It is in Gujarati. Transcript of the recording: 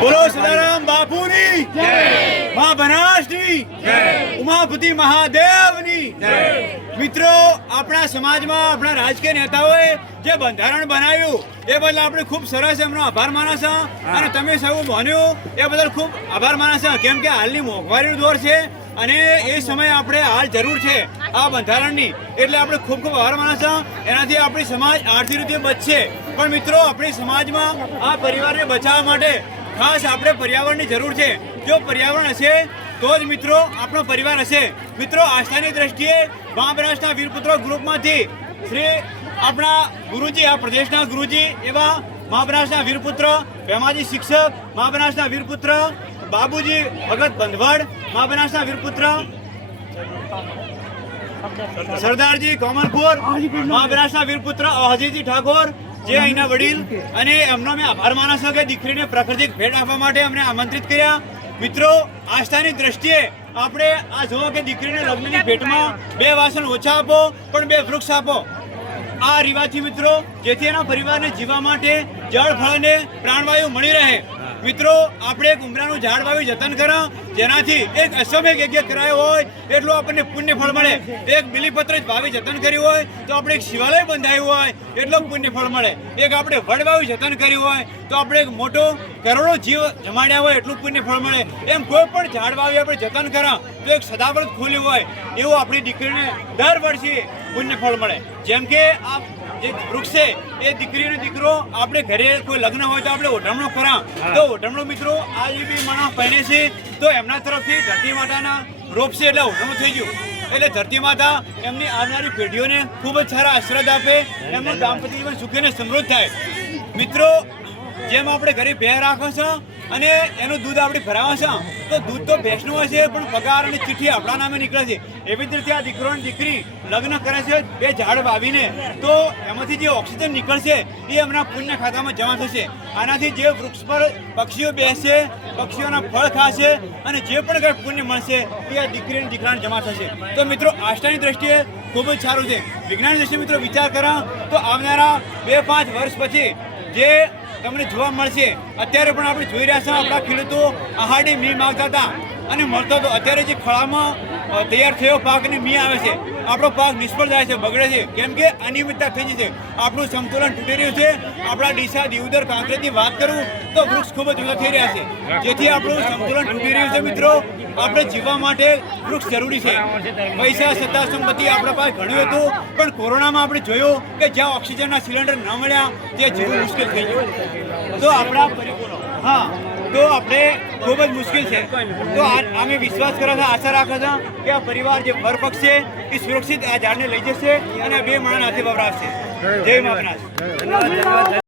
બોલો સદારામ બાપુની જય, મા બનાસની જય, ઉમાપતિ મહાદેવની જય। મિત્રો, આપણા સમાજમાં આપણા રાજકીય નેતાઓએ જે બંધારણ બનાવ્યું એ બદલ આપણે ખૂબ સરસ એમનો આભાર માનો છો અને તમે સૌ બન્યું એ બદલ ખૂબ આભાર માનો છો। કેમ કે હાલની મોંઘવારીનો દોર છે અને એ સમયે આપણે હાલ જરૂર છે આ બંધારણની, એટલે આપણે ખૂબ ખૂબ આભાર માનો છો। એનાથી આપણી સમાજ આર્થિક રીતે બચશે। પણ મિત્રો, આપણી સમાજમાં આ પરિવારને બચાવવા માટે ખાસ આપણે પર્યાવરણની જરૂર છે। જો પર્યાવરણ હશે તો જ મિત્રો આપણો પરિવાર હશે। મિત્રો, આસ્થાની દ્રષ્ટિએ મહાબનાસના વીરપુત્રો ગ્રુપમાંથી શ્રી આપણા ગુરુજી, આ પ્રદેશના ગુરુજી એવા મહાબનાસના વીરપુત્ર ભેમાજી શિક્ષક, મહાબનાસના વીરપુત્ર બાબુજી ભગત બંધવાડ, મહાબનાસના વીરપુત્ર સરદારજી કોમનપુર, મહાબનાસના વીરપુત્ર અહાજીજી ઠાકોર જે અહીંના વડીલ, અને એમનો મેં આભાર માનું છું કે દીકરીને પ્રાકૃતિક ભેટ આપવા માટે અમને આમંત્રિત કર્યા। મિત્રો, આસ્થાની દ્રષ્ટિએ આપણે આ જોવો કે દીકરીને લગ્નની ભેટમાં 2 વાસણ ઓછા આપો પણ 2 વૃક્ષ આપો। આ રિવાજથી મિત્રો, જેથી એના પરિવારને જીવવા માટે જળ ફળ અને પ્રાણવાયુ મળી રહે। મિત્રો, આપણે એક ઉમરાનું ઝાડ વાવી જતન કરો, જેનાથી એક અશ્વમેઘ યજ્ઞ કરાયો હોય એટલું આપણને પુણ્ય ફળ મળે। એક બિલીપત્ર વાવી જતન કર્યું હોય તો આપણે એક શિવાલય બંધાયું હોય એટલું પુણ્ય ફળ મળે। એક આપણે વડ વાવી જતન કર્યું હોય તો આપણે એક મોટો કરોડો જીવ જમાડ્યા હોય એટલું પુણ્ય ફળ મળે। એમ કોઈ પણ ઝાડ વાવી આપણે જતન કરો તો એક સદાવ્રત ખોલ્યું હોય એવું આપણી દીકરીને દર વર્ષે પુણ્ય ફળ મળે। જેમ કે આ જે વૃક્ષ છે એ દીકરીનો દીકરો આપણે ઘરે કોઈ લગ્ન હોય તો આપણે ઓઢમણો કરા તો ઓઢમણો મિત્રો આ જે બી માણસ પહેરે છે તો એમના તરફથી ધરતી માતાના રોપ છે એટલે ઓઢમણો થઈ ગયું। એટલે ધરતી માતા એમની આવનારી પેઢીઓને ખૂબ જ સારા આશીર્વાદ આપે, એમનું દાંપત્ય જીવન સુખી અને સમૃદ્ધ થાય। મિત્રો, જેમ આપણે ઘરે ભેં રાખો છો અને એનું દૂધ આપણે ભરાવો છો તો દૂધ તો ભેંસનું હોય છે પણ પગાર અને ચિઠ્ઠી આપણા નામે નીકળે છે। એવી જ રીતે આ દીકરો અને દીકરી લગ્ન કરે છે 2 ઝાડ વાવીને તો એમાંથી જે ઓક્સિજન નીકળશે એ એમના પુણ્ય ખાતામાં જમા થશે। આનાથી જે વૃક્ષ પર પક્ષીઓ બેસશે, પક્ષીઓના ફળ ખાશે અને જે પણ કંઈ પુણ્ય મળશે એ આ દીકરી અને દીકરાને જમા થશે। તો મિત્રો, આસ્થાની દ્રષ્ટિએ ખૂબ જ સારું છે। વિજ્ઞાનની દ્રષ્ટિએ મિત્રો વિચાર કરો તો આવનારા 2-5 વર્ષ પછી જે તમને જોવા મળશે, અત્યારે પણ આપણે જોઈ રહ્યા છીએ આપણા ખેડૂતો આહાડી મી માગતા હતા અને મળતો હતો। અત્યારે જે ખળામાં તૈયાર થયો પાક અને મી આવે છે, આપણો પાક નિષ્ફળ જાય છે, બગડે છે, કેમ કે અનિયમિતતા થઈ જશે, આપણું સંતુલન તૂટી રહ્યું છે। આપણા ડીસા, દિયોદર, કાંકરેજની વાત કરું તો વૃક્ષ ખૂબ જ ઓછા થઈ રહ્યા છે, જેથી આપણું સંતુલન તૂટી રહ્યું છે। મિત્રો, આપણે જીવવા માટે વૃક્ષ જરૂરી છે। પૈસા, સત્તા, સંપત્તિ આપણા પાસે ઘણું હતું પણ કોરોનામાં આપણે જોયું કે જ્યાં ઓક્સિજનના સિલિન્ડર ન મળ્યા ત્યાં જીવવું મુશ્કેલ થઈ ગયું। તો આપણા તો આપણે ખૂબ જ મુશ્કેલ છે। તો અમે વિશ્વાસ કરો છો, આશા રાખો છો કે આ પરિવાર જે પરપક્ષ છે એ સુરક્ષિત આ ઝાડને લઈ જશે અને 2 માણસ હાથે વવરાવશે। જય મા બનાસ।